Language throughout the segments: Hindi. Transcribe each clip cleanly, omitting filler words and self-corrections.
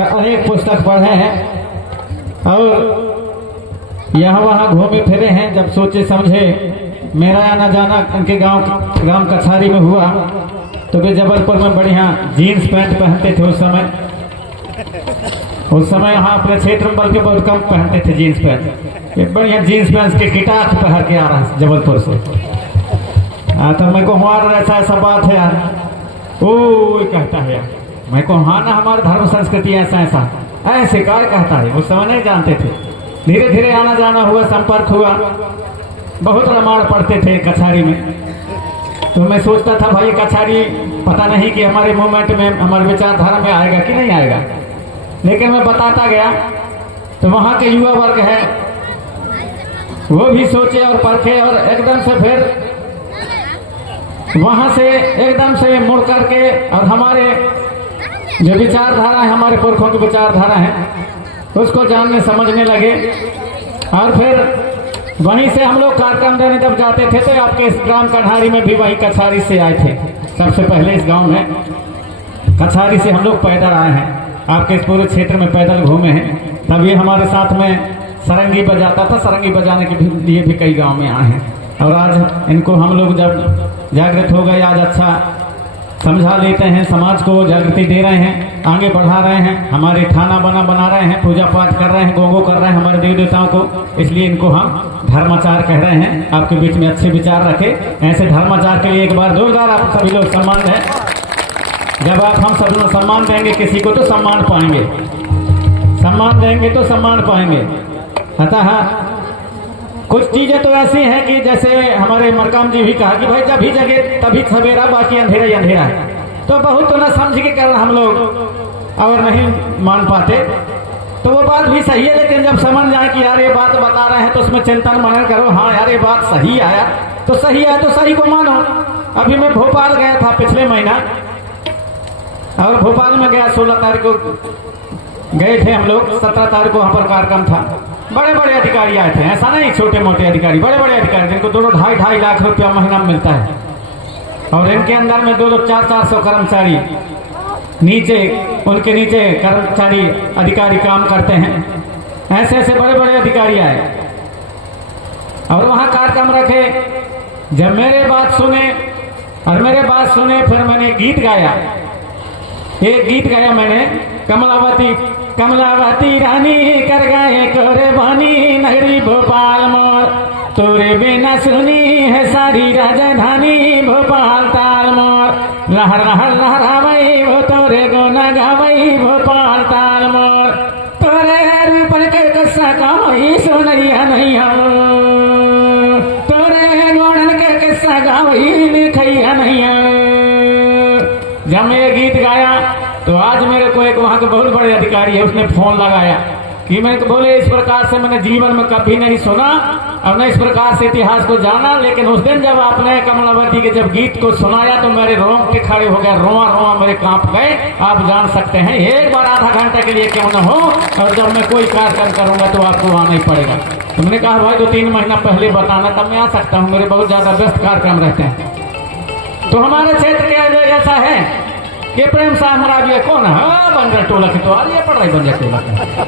अनेक पुस्तक पढ़े हैं और यहाँ वहाँ घूमे फिरे हैं। जब सोचे समझे मेरा आना जाना उनके ग्राम कछारी में हुआ तो वे जबलपुर में बढ़िया जीन्स पैंट पहनते थे। उस समय यहाँ अपने क्षेत्र में बल्कि बहुत कम पहनते थे जीन्स पैंट। एक बढ़िया जीन्स पैंट के किताब पहन के आ रहा है जबलपुर से। तो मैं को हमारा ऐसा बात है यार, ओ कहता है यार, मैं को हाँ ना हमारे धर्म संस्कृति ऐसा ऐसे काय कहता है। उस समय नहीं जानते थे, धीरे धीरे आना जाना हुआ, संपर्क हुआ। बहुत रामायण पढ़ते थे कछारी में। तो मैं सोचता था भाई कछारी पता नहीं कि हमारे मूवमेंट में, हमारे विचारधारा में आएगा कि नहीं आएगा, लेकिन मैं बताता गया तो वहाँ के युवा वर्ग है वो भी सोचे और परखे और एकदम से फिर वहां से एकदम से मुड़ करके और हमारे जो विचारधारा है, हमारे पुरखों की विचारधारा है, उसको जानने समझने लगे। और फिर वहीं से हम लोग कार्यक्रम देने जब जाते थे तो आपके इस ग्राम कन्हारी में भी वही कछारी से आए थे। सबसे पहले इस गांव में कछारी से हम लोग पैदल आए हैं, आपके इस पूरे क्षेत्र में पैदल घूमे हैं। तब ये हमारे साथ में सरंगी बजाता था, सरंगी बजाने के लिए भी कई गांव में आए हैं। और आज इनको हम लोग जब जागृत हो गए, आज अच्छा समझा लेते हैं, समाज को जागृति दे रहे हैं, आगे बढ़ा रहे हैं, हमारे खाना बना रहे हैं, पूजा पाठ कर रहे हैं, गोगो कर रहे हैं हमारे देवी देवताओं को। इसलिए इनको हम धर्माचार कह रहे हैं। आपके बीच में अच्छे विचार रखे, ऐसे धर्माचार के लिए एक बार जोरदार आप सभी लोग सम्मान दें। जब आप हम सब लोग सम्मान देंगे किसी को तो सम्मान पाएंगे, सम्मान देंगे तो सम्मान पाएंगे। अतः कुछ चीजें तो ऐसी हैं कि जैसे हमारे मरकाम जी भी कहा कि भाई जब भी जगे तभी सवेरा, बाकी अंधेरा ही अंधेरा है। तो बहुत तो न समझ के कारण हम लोग और नहीं मान पाते, तो वो बात भी सही है। लेकिन जब समझ जाए कि यार ये बात बता रहे हैं तो उसमें चिंतन मनन करो, हाँ यार ये बात सही आया तो सही है तो सही को मानो। अभी मैं भोपाल गया था पिछले महीना, और भोपाल में गया 16 तारीख को गए थे हम लोग, 17 तारीख को वहाँ पर कार्यक्रम था। बड़े बड़े अधिकारी आए थे, ऐसा नहीं छोटे मोटे अधिकारी, बड़े बड़े अधिकारी जिनको 2-2 लाख रुपया महीना में मिलता है। और इनके अंदर में 200-400 कर्मचारी नीचे, उनके नीचे कर्मचारी अधिकारी काम करते हैं। ऐसे ऐसे बड़े बड़े अधिकारी आए और वहाँ कार्यक्रम रखे। जब मेरे बात सुने फिर मैंने गीत गाया, एक गीत गाया मैंने, कमलावती रानी कर गए कुर्बानी, नगरी भोपाल मोर तोरे बिना सुनी है सारी राजधानी, भोपाल ताल मोर लहर लहर लहरावई वो तोरे गोना गावई, भोपाल ताल मोर तोरे रूप के कस्सा गावई सोनैया नहीं हो, तोरे गोड़न के किस्सा गावई लिखैया नहीं हो। जब मैं ये गीत गाया तो आज मेरे को एक वहाँ के बहुत बड़े अधिकारी है, उसने फोन लगाया कि मैं बोले इस प्रकार से मैंने जीवन में कभी नहीं सुना और न इस प्रकार से इतिहास को जाना। लेकिन उस दिन जब आपने कमलावती के जब गीत को सुनाया तो मेरे रोंगटे खड़े हो गए, रोआ मेरे कांप गए। आप जान सकते हैं एक बार आधा घंटा के लिए क्यों न हो, और जब मैं कोई कार्यक्रम करूंगा तो आपको आना ही पड़ेगा। तुमने कहा भाई 2-3 महीना पहले बताना, तब मैं आ सकता हूँ, मेरे बहुत ज्यादा व्यस्त कार्यक्रम रहते हैं। तो हमारे क्षेत्र के ऐसा है कि प्रेम शाह महाराज ये कौन है, बंजर टोला की तो आज ये पढ़ रही बंजर टोला।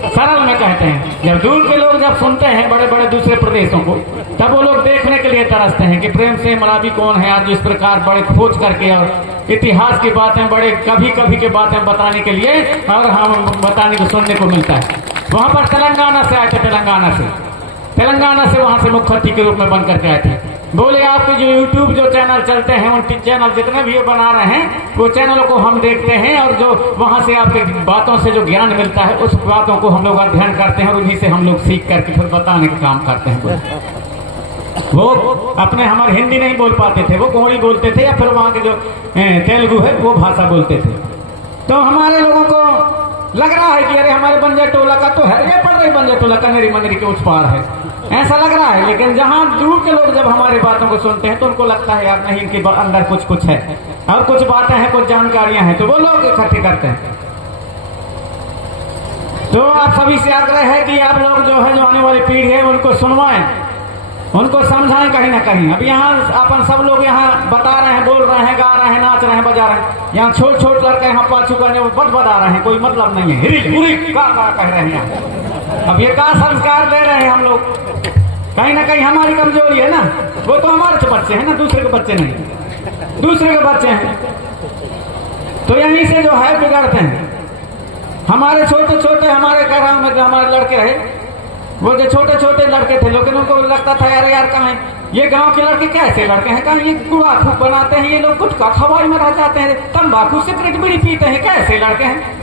सरल में कहते हैं, जब दूर के लोग जब सुनते हैं बड़े बड़े दूसरे प्रदेशों को, तब वो लोग देखने के लिए तरसते हैं कि प्रेम से मरावी कौन है। आज इस प्रकार बड़े खोज करके और इतिहास की बातें बड़े कभी के बातें बताने के लिए और हम बताने को सुनने को मिलता है। वहां पर तेलंगाना से आए थे, तेलंगाना से वहां से मुख्य अतिथि के रूप में बन करके आए थे। बोले आपके जो यूट्यूब जो चैनल चलते हैं, उन चैनल जितने भी ये बना रहे हैं वो चैनलों को हम देखते हैं, और जो वहां से आपके बातों से जो ज्ञान मिलता है उस बातों को हम लोग अध्ययन करते हैं और उन्हीं से हम लोग सीख करके फिर बताने का काम करते हैं। वो अपने हमारे हिंदी नहीं बोल पाते थे, वो कोई बोलते थे या फिर वहाँ के जो तेलुगु है वो भाषा बोलते थे। तो हमारे लोगों को लग रहा है कि अरे हमारे बंजर टोला का तो है, ये पड़ रही बंजर टोला कनेरी मंदिर के उस पार है, ऐसा लग रहा है। लेकिन जहां दूर के लोग जब हमारी बातों को सुनते हैं तो उनको लगता है यार नहीं, इनके अंदर कुछ है और कुछ बातें हैं, कुछ जानकारियां हैं, तो वो लोग इकट्ठे करते हैं। तो आप सभी से आग्रह है कि आप लोग जो है, जो आने वाली पीढ़ी है, उनको सुनवाएं उनको समझाएं कहीं ना कहीं। अब यहाँ अपन सब लोग यहाँ बता रहे हैं, बोल रहे हैं, गा रहे हैं, नाच रहे हैं, बजा रहे हैं। यहाँ छोट छोट लड़के यहाँ पाछू करने वो बता रहे हैं, कोई मतलब नहीं है। हिरी हुरी का कह रहे हैं यहाँ। अब ये का संस्कार दे रहे हैं हम लोग? कहीं ना कहीं हमारी कमजोरी है ना। वो तो हमारे बच्चे हैं ना, दूसरे के बच्चे नहीं, दूसरे के बच्चे हैं। तो यहीं से जो है बिगड़ते हैं। हमारे छोटे छोटे हमारे गाँव में जो हमारे लड़के रहे, वो जो छोटे छोटे लड़के थे, लेकिन उनको लगता था यार यार कहाँ ये गांव के लड़के कैसे लड़के हैं, कहाँ ये गुड़ाखू बनाते हैं, ये लोग गुटखा खवाई में रह जाते हैं, तंबाकू सिगरेट बीड़ी पीते हैं, कैसे लड़के हैं।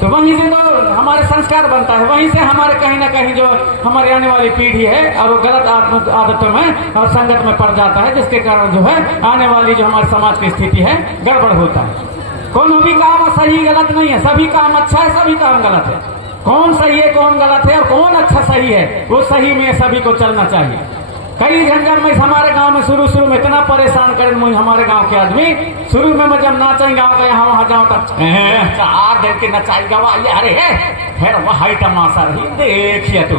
तो वहीं से तो हमारे संस्कार बनता है, वहीं से हमारे कहीं ना कहीं जो हमारी आने वाली पीढ़ी है और वो गलत आदतों में और संगत में पड़ जाता है, जिसके कारण जो है आने वाली जो हमारे समाज की स्थिति है गड़बड़ होता है। कौन भी काम सही गलत नहीं है, सभी काम अच्छा है, सभी काम गलत है। कौन सही है कौन गलत है और कौन अच्छा सही है, वो सही में सभी को चलना चाहिए। कई झंझट में हमारे गांव में शुरू में इतना परेशान करें मुझे हमारे गांव के आदमी। शुरू में मैं जब नाचें गांव का यहाँ वहां जाऊं तक 4 दिन के नचाई गवा, अरे फिर वही तमाशा रही देखिए। तो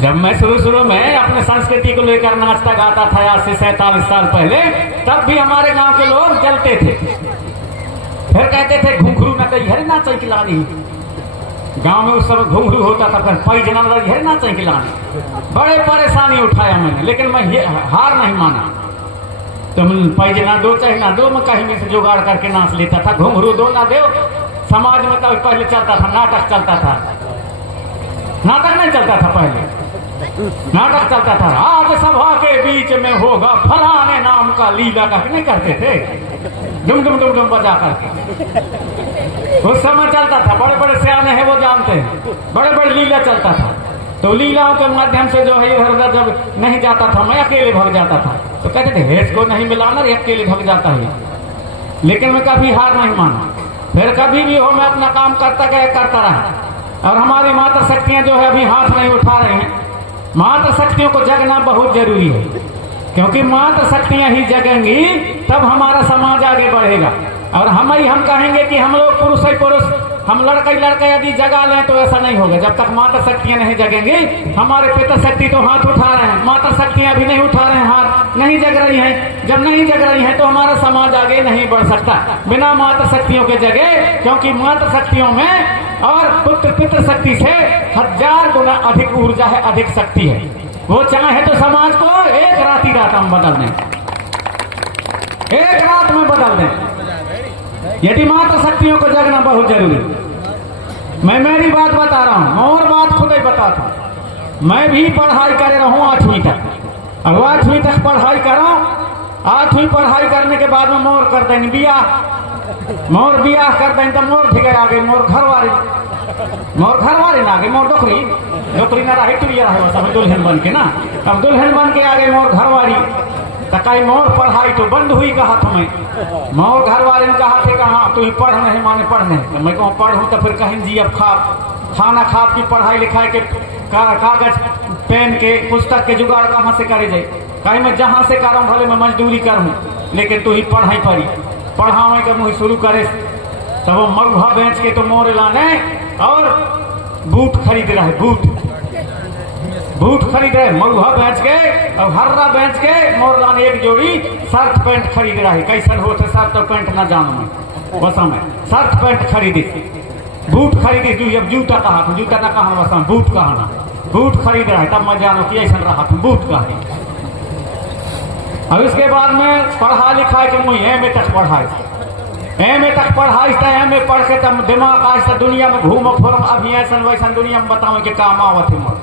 जब मैं शुरू में अपने संस्कृति को लेकर नाचता गाता था आज से 47 साल पहले, तब भी हमारे गाँव के लोग जलते थे। फिर कहते थे घुंघरू न कही हरे नाच की लानी, गांव में उस समय घुंघरू होता था, फिर पैजना है ना चाहिए लाने। बड़े परेशानी उठाया मैंने, लेकिन मैं हार नहीं माना। तुम पैजना दो चाहे ना दो, मैं कहीं में से जुगाड़ करके नाच लेता था। घुंघरू दो ना दो, समाज में तब पहले चलता था, नाटक चलता था। नाटक नहीं चलता था पहले, नाटक चलता था। आज सभा के बीच में होगा फलाने नाम का लीला का, नहीं करते थे डुम डुम डुम डुम बजा करके। उस समय चलता था, बड़े बड़े सियाने हैं वो जानते हैं, बड़े बड़े लीला चलता था। तो लीलाओं के माध्यम से जो है इधर उधर जब नहीं जाता था, मैं अकेले भाग जाता था। तो कहते थे हेस को नहीं मिलाना, अकेले भाग जाता है। लेकिन मैं कभी हार नहीं माना, फिर कभी भी हो मैं अपना काम करता गया, करता रहा। और हमारी माता शक्तियां जो है अभी हाथ नहीं उठा रहे हैं। माता शक्तियों को जगना बहुत जरूरी है, क्योंकि माता शक्तियां ही जगेंगी तब हमारा समाज आगे बढ़ेगा। और हम कहेंगे कि हम लोग पुरुष है पुरुष, हम लड़का यदि जगा लें तो ऐसा नहीं होगा। जब तक माता शक्तियां नहीं जगेंगी, हमारे पिता शक्ति तो हाथ उठा रहे हैं, माता शक्तियां अभी नहीं उठा रहे हैं, हाथ नहीं जग रही हैं। जब नहीं जग रही हैं तो हमारा समाज आगे नहीं बढ़ सकता बिना माता शक्तियों के जगे। क्योंकि माता शक्तियों में और पुत्र पितृ शक्ति से 1000 गुना अधिक ऊर्जा है, अधिक शक्ति है। वो चाहे तो समाज को एक रात में बदल दें, एक रात में बदल दें। यदि माता शक्तियों को जगना बहुत जरूरी। मैं मेरी बात बता रहा हूं और बात खुद ही बताता हूं। मैं भी पढ़ाई कर रहा हूं 8वीं तक, और 8वीं तक पढ़ाई करा। 8वीं पढ़ाई करने के बाद में मोर कर दें बियाह, मोर बियाह कर दें तो मोर ठीक है आगे मोर घरवारी ना आगे मोर डोकरी ना रहे टुरिया रहे, सब दुल्हन बन के ना। अब दुल्हन बन के आगे मोर घरवारी, तो कहीं मोर पढ़ाई तो बंद हुई का हाथ में। मोर घर वाले ने कहा थे कहा तू ही पढ़ नहीं माने पढ़ने, तो मैं कहूँ पढ़ूँ तो फिर कहीं जी अब खाना खाप की पढ़ाई लिखाई के कागज पेन के पुस्तक के जुगाड़ कहाँ से करे जाए। कहीं मैं जहाँ से कर रहा हूँ भले मैं मजदूरी करूँ, लेकिन तू ही पढ़ाई पड़ी पढ़ावे के मुँह शुरू करे। तब वो मगुआ बेच के तो मोर लाने और बूट खरीद रहे, बूट खरीद रहे मगुआ बेच के और हर्रा बेच के मोर लाने एक जोड़ी शर्ट पैंट खरीद रहे। कैसन होते शर्ट और पैंट ना जानू मैं, वसा में शर्ट पैंट खरीदी, बूट खरीदी। अब जूता कहा था, जूता ना कहा वसा बूट कहा ना, बूट खरीद रहा है। तब मैं जानो कि ऐसा रहा था बूट का है। अब इसके बाद में पढ़ा लिखा के मुझे एम.ए. तक पढ़ाई, एम.ए. तक पढ़ाई था। एम.ए. पढ़ के तब दिमाग आज दुनिया में घूमो फिर अभी ऐसा वैसा दुनिया में बताओ कि काम आवत है मोर।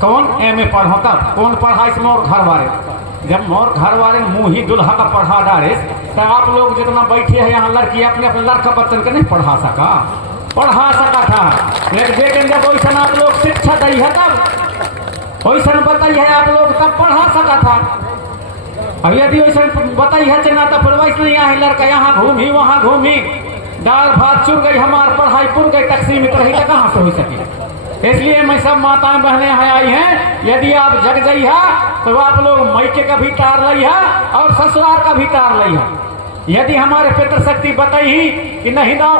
कौन एम.ए. पढ़ो तब कौन पढ़ाई से मोर घर वाले। जब मोर घर वाले मुँह ही दुल्हा का पढ़ा डाले, तो आप लोग जितना बैठे हैं यहाँ लड़की अपने अपने लड़का बच्चन के नहीं पढ़ा सका, पढ़ा सका था। लेकिन जब वैसा आप लोग शिक्षा दी है तब वैसा बताइए आप लोग तब पढ़ा सका था। अब यदि वैसे बताई है ना तो फिर वैसे नहीं आए लड़का यहाँ घूमी वहाँ घूमी, दाल भात चुन गई, हमार पढ़ाई पुर गई, तकसीमित रही तो कहाँ से हो सके। इसलिए मैं सब माताएं बहनें यहाँ आई हैं, यदि आप जग गई है तो आप लोग मैके का भी तार लई है और ससुराल का भी तार लई है। यदि हमारे पितृ शक्ति बताई ही कि नहीं दाओ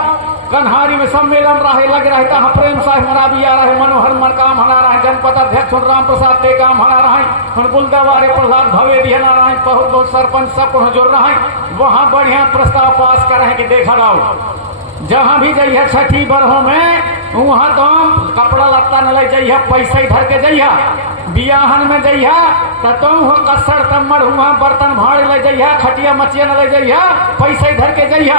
कन्हारी में सम्मेलन रहे लग रहे तहाँ प्रेम साह मरा भी आ रहे मनोहर मरकाम हला रहे जनपद अध्यक्ष राम प्रसाद टेकाम हला रहे बुलदावारे प्रहलाद भवेदी हला रहे बहुत बहुत सरपंच सब जोड़ रहे वहाँ बढ़िया प्रस्ताव पास कर रहे कि देखा रहो जहाँ भी जाइए छठी बरहों में वहाँ तो कपड़ा लत्ता न ले जाइए पैसा धर के जाइए बियाहन में जाइए तो तुम हो कसर तम्मर हुआ बर्तन भाड़ ले जाइए खटिया मचिया न ले जाइए पैसा धर के जाइए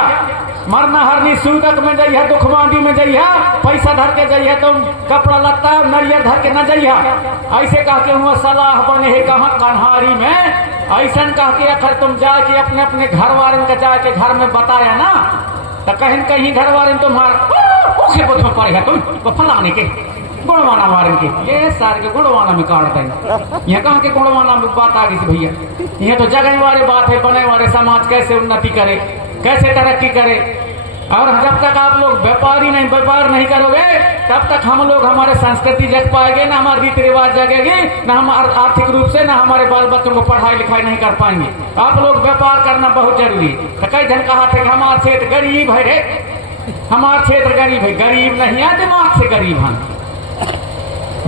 मरना हरनी सूदक में जाइए दुखमांडी में जाइए पैसा धर के जाइए तुम कपड़ा लत्ता नरियर धर के न जाइए ऐसे कह के हुआ सलाह बने है कहाँ कन्हारी में ऐसा कह के अगर तुम जाके अपने अपने घर वाले के जाके घर में बताया ना तो कहीं कहीं घर वाले तुम्हारा पड़ेगा तुम फलाने के गुणवाना वारन के ये सारे के गुणवाना में काटते हैं यहाँ कहाँ के गुणवाना में बात आ गई भैया यहाँ तो जगह वाले बात है बने वाले समाज कैसे उन्नति करे कैसे तरक्की करे और जब तक आप लोग व्यापार नहीं करोगे तब तक हम लोग हमारे संस्कृति जग पाएंगे ना हमारे रीति रिवाज जगेगी ना हम आर्थिक रूप से ना हमारे बाल बच्चों को पढ़ाई लिखाई नहीं कर पाएंगे आप लोग व्यापार करना बहुत जरूरी तो कई जन कहा थे कि हमारा क्षेत्र गरीब है रे हमारा क्षेत्र गरीब है गरीब नहीं है दिमाग से गरीब हम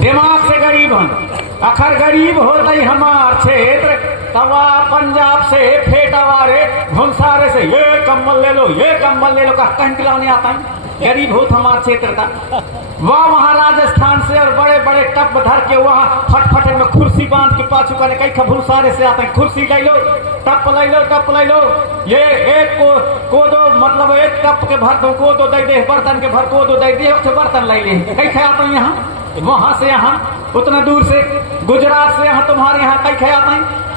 दिमाग से गरीब हम अखर गरीब होता ही हमार क्षेत्र तवा पंजाब से फेटावारे भुनसारे से ये कम्बल ले लो कहीं खिलाने आता है गरीब हो हमारा क्षेत्र का वहाँ राजस्थान से और बड़े बड़े टप धर के वहाँ फटफटे में कुर्सी बांध के पाछू करने कई भूसारे से आते हैं कुर्सी ले लो टप ले लो ये एक को दो मतलब एक टप के भर दो को दो दे दे बर्तन के भर को दो दे दे बर्तन ले ले कई आते हैं यहाँ वहां से यहाँ उतना दूर से गुजरात से यहाँ तुम्हारे यहाँ कई आते हैं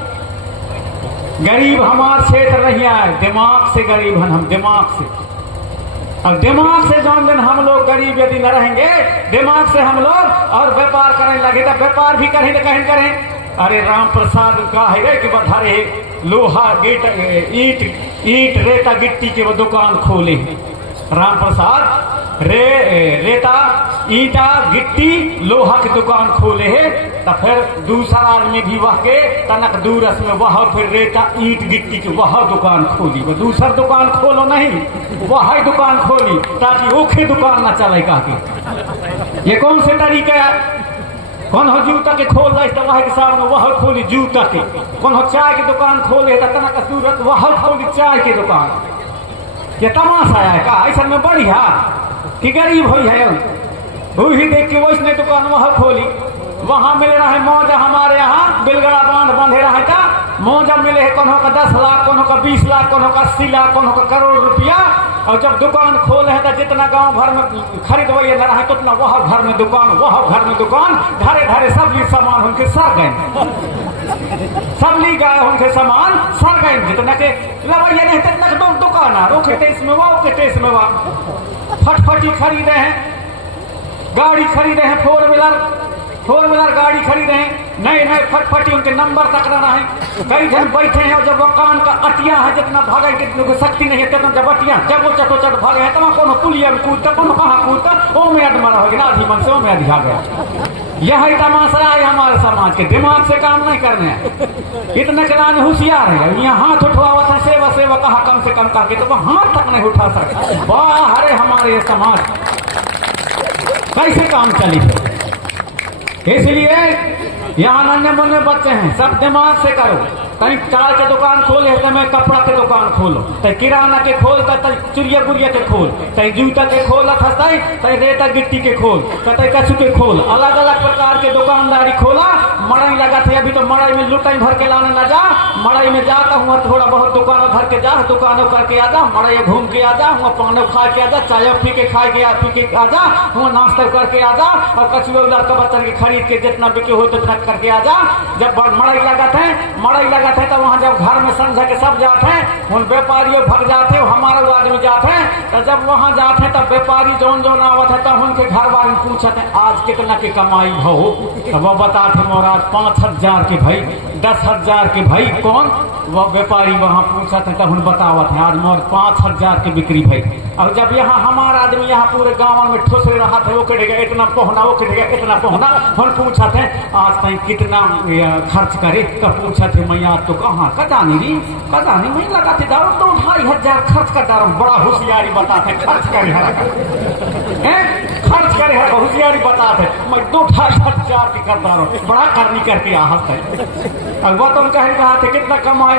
गरीब हमार क्षेत्र नहीं आए दिमाग से गरीब हैं हम दिमाग से अब दिमाग से जौन दिन हम लोग गरीब यदि न रहेंगे दिमाग से हम लोग और व्यापार करने लगे तो व्यापार भी करें तो कहीं करें अरे राम प्रसाद का है कि बधारे लोहा ईट रेता गिट्टी की वो दुकान खोले राम प्रसाद रेता ईटा गिट्टी लोहा की दुकान खोले है तो फिर दूसरा आदमी भी वह के तनक दूरस में वह फिर रेता ईट गिट्टी की वह दुकान खोली वो दूसरा दुकान खोलो नहीं वह दुकान खोली ताकि ओखे दुकान ना चले काके ये कौन से तरीका है कौन हो जूता के खोल रहा है वह के सामने वह खोली जूता के कौन हो चाय की दुकान खोले तो तनक सूरत वह खोली चाय की दुकान ये तमाशा है का ऐसा में बढ़िया कि गरीब हुई है वही देख के वैसने दुकान वह खोली वहां मिल रहा है मौजा हमारे यहाँ बिलगड़ा बांध बंधे रहा था मौजा मिले है कोनो का 10 लाख कोनो का 20 लाख कोनो का 80 लाख कोनो का करोड़ रुपया और जब दुकान खोले है तो जितना गांव भर में खरीदवाइए न रहा उतना वह घर में दुकान धारे धारे सब ली सामान उनके सर गए सब ली गए उनके सामान सर गए जितना के लवैया नहीं तक दुकान है रोके तेईस में वाह के तेईस में वाह फटफटी खरीदे हैं गाड़ी खरीदे हैं फोर व्हीलर गाड़ी खरीदे हैं नए फटफटी उनके नंबर तक रहा है कई जन बैठे हैं और जब वो कान का अटिया है जितना भागे की शक्ति नहीं है तितना जब अटिया जब वो चटोचट भागे है तब कोनो पुलिया में कूदता कोनो कहाँ कूदता ओ में अडमरा हो गया आधी मन से ओ में अधिका गया यही तमाशा है हमारे समाज के दिमाग से काम नहीं करने हैं इतने के नाम होशियार है यहाँ हाथ उठवावत है सेवा कहा कम से कम ताकि तो हाथ तक नहीं उठा सकता वाह अरे हमारे समाज कैसे काम चली है इसलिए यहाँ नन्हे मुन्ने बच्चे हैं सब दिमाग से करो कहीं चाय के दुकान खोले तो मैं कपड़ा के दुकान खोलो कहीं किराना के खोल तो चुरिया गुड़िया के खोल कहीं जूता के खोल फंसाई कहीं रेता गिट्टी के खोल कहीं कछु के खोल अलग अलग प्रकार के दुकानदारी खोला मड़ई लगा थे अभी तो मड़ई में लुटाई भर के लाने न जा मड़ई में जाता हूँ थोड़ा बहुत दुकानों भर के जा दुकानों करके आ जा मड़ई घूम के आ जा वहाँ पानो खा के आ जा चाय पी के आ जा वहाँ नाश्ता करके आ जा और कछुए लड़का बच्चन के खरीद के जितना बिके हो उतना करके आ जा जब मड़ई लगा थे तो वहाँ जब घर में समझ के सब जाते हैं उन व्यापारियों भग जाते हमारे आदमी जाते हैं तो जब वहाँ जाते हैं तब व्यापारी जौन आवत है तब उनके घर वाले पूछते हैं आज कितना की कमाई भाव तो वो बताते महाराज 5,000 के भाई 10,000 के भाई कौन वह व्यापारी वहाँ पूछा था, तब हम बतावत है आज मोर 5,000 की बिक्री भाई। और जब यहाँ हमारा आदमी यहाँ पूरे गाँव में ठोस रहा था, वो कटेगा इतना पहुना, वो कटेगा इतना पहुना। हम पूछा थे आज तक कितना खर्च करे, तब पूछा थे मैं आज तो कहाँ कदानी रही कदानी मैं लगाते दारू 2-2.5 खर्च कर डालो। बड़ा होशियारी बताते खर्च करे खर्च करे है, होशियारी बताते मैं 2-2.5 की कर डालो। बड़ा करनी करके आहत है। अब वो तुम कह रहा थे कितना कमाए,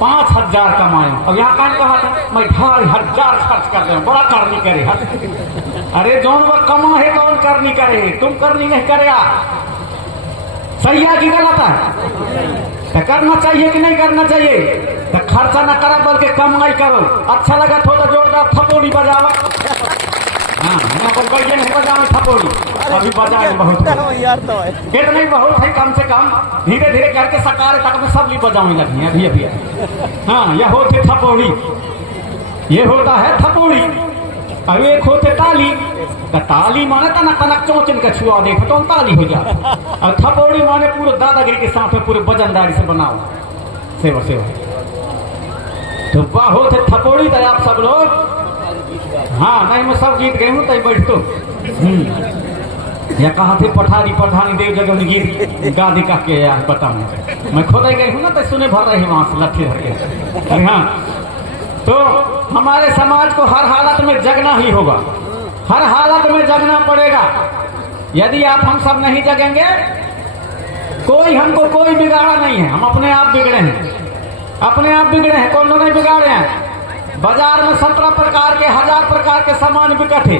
5,000 कमाए। अब यहाँ कौन कहा था मैं 2,500 खर्च कर दे, बड़ा करनी करे है। अरे जौन वो कमा है कौन करनी करे, तुम करनी नहीं करेगा। सही है कि गलत है? तो करना चाहिए कि नहीं करना चाहिए? तो खर्चा न करा बल्कि कमाई करो। अच्छा लगा थोड़ा जोरदार थपोड़ी बजावा। हाँ नहीं बजाओ थपोड़ी, अभी बजाए बहुत नहीं बहुत है, कम से कम धीरे धीरे करके सकार तक में सब ली बजाने लगी अभी अभी। हाँ यह होते थपोड़ी, ये होता है थपोड़ी। अब एक होते ताली, तो ताली माने तनक तनक चौचन का छुआ देखो तो ताली हो जाए। और थपोड़ी माने पूरे दादागिरी के साथ में पूरे वजनदारी से बनाओ सेवा सेवा। तो वह होते थपोड़ी। तो आप सब लोग हाँ नहीं मैं सब गीत गई हूँ तय बैठ तो या कहा थे पठारी पठानी देव जगह गीत गा दी के यार बता मैं खुद ही गई हूँ ना, तो सुने भर रही वहां से लट्ठी धर के। हाँ तो हमारे समाज को हर हालत में जगना ही होगा, हर हालत में जगना पड़ेगा। यदि आप हम सब नहीं जगेंगे, कोई हमको कोई बिगाड़ा नहीं है, हम अपने आप बिगड़े हैं, अपने आप बिगड़े हैं, कौन नहीं बिगाड़े हैं। बाजार में 17 प्रकार के 1000 प्रकार के सामान बिकट है।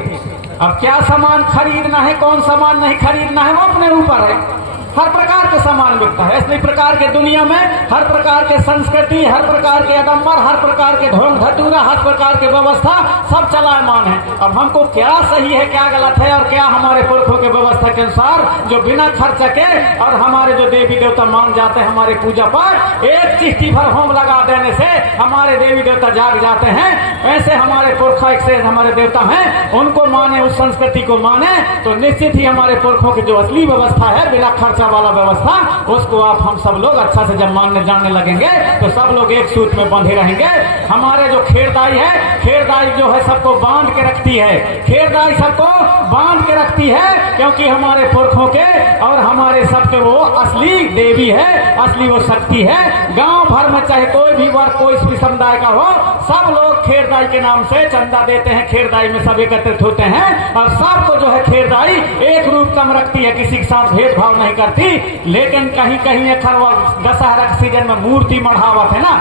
अब क्या सामान खरीदना है कौन सामान नहीं खरीदना है वो अपने ऊपर है। हर प्रकार के सामान बिकता है। इसी प्रकार के दुनिया में हर प्रकार के संस्कृति, हर प्रकार के आडंबर, हर प्रकार के ढोंग धतूरा, हर प्रकार के व्यवस्था सब चलायमान है। अब हमको क्या सही है क्या गलत है और क्या हमारे पुरखों के व्यवस्था के अनुसार जो बिना खर्च के और हमारे जो देवी देवता मान जाते हैं हमारे पूजा पाठ, एक चिट्ठी भर होम लगा देने से हमारे देवी देवता जाग जाते हैं। ऐसे हमारे पुरखा एक से हमारे देवता हैं, उनको माने, उस संस्कृति को माने तो निश्चित ही हमारे पुरखों की जो असली व्यवस्था है बिना खर्च वाला व्यवस्था, उसको आप हम सब लोग अच्छा से जब मानने जानने लगेंगे तो सब लोग एक सूत्र में बंधे रहेंगे। हमारे जो खेरदाई है, खेरदाई जो है सबको बांध के रखती है, खेरदाई सबको बांध के रखती है, क्योंकि हमारे पुरखों के और हमारे सबके वो असली देवी है, असली वो शक्ति है। गांव भर में चाहे कोई भी वर्ग कोई भी समुदाय का हो, सब लोग खेरदाई के नाम से चंदा देते हैं, खेरदाई में सब एकत्रित होते हैं और सबको जो है खेरदाई एक रूप कम रखती है, किसी के साथ भेदभाव नहीं करती। लेकिन कहीं कहीं दशहरा के सीजन में मूर्ति मढ़ावत है ना,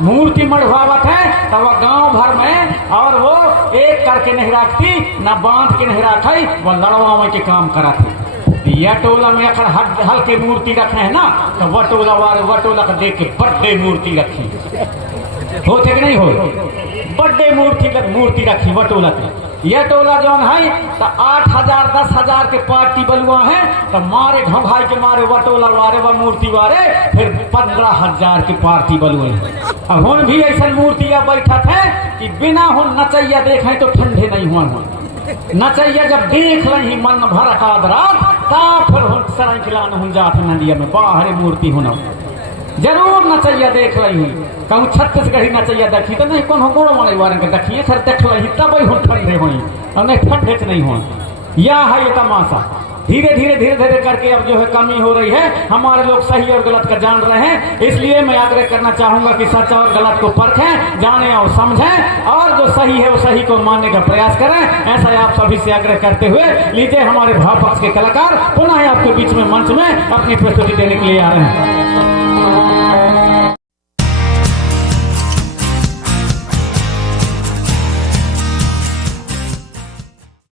मूर्ति मढ़ावत है तो वह गांव भर में और वो एक करके नहीं रखती, न बांध के नहीं रखी, वो लड़वावे के काम करती। यह टोला में अगर हल्के मूर्ति रखे है ना तो वह टोला वाले वह टोला को देख के बड़े मूर्ति रखी होते कि नहीं हो, बड़े मूर्ति रखी वह टोला की। यह टोला जो है तो 8,000 10,000 के पार्टी बलुआ है तो मारे घोघाई के मारे वटोला वारे व मूर्ति वारे फिर 15,000 की पार्टी बलुए। अब हम भी ऐसा मूर्तियां बैठा थे कि बिना हो नचैया देखे तो ठंडे नहीं हुआ, नचैया जब देख रही मन भर रात ता फिर सराय खिलाने हो जात नदिया में बाहर मूर्ति होना जरूर नचैया देख रही कहूँ छत्तीसगढ़ी नचैया देखी तो नहीं कौन गोड़ो वाले वारन के देखिए खर देख रही तब ही ठंडे हुई और नहीं ठंडे नहीं हो। यह है ये तमाशा। धीरे धीरे धीरे धीरे करके अब जो है कमी हो रही है, हमारे लोग सही और गलत का जान रहे हैं। इसलिए मैं आग्रह करना चाहूंगा कि सच और गलत को परखें, जाने और समझें और जो सही है वो सही को मानने का प्रयास करें। ऐसा आप सभी से आग्रह करते हुए लीजिए हमारे भाव पक्ष के कलाकार पुनः आपके बीच में मंच में अपनी प्रस्तुति देने के लिए आ रहे हैं।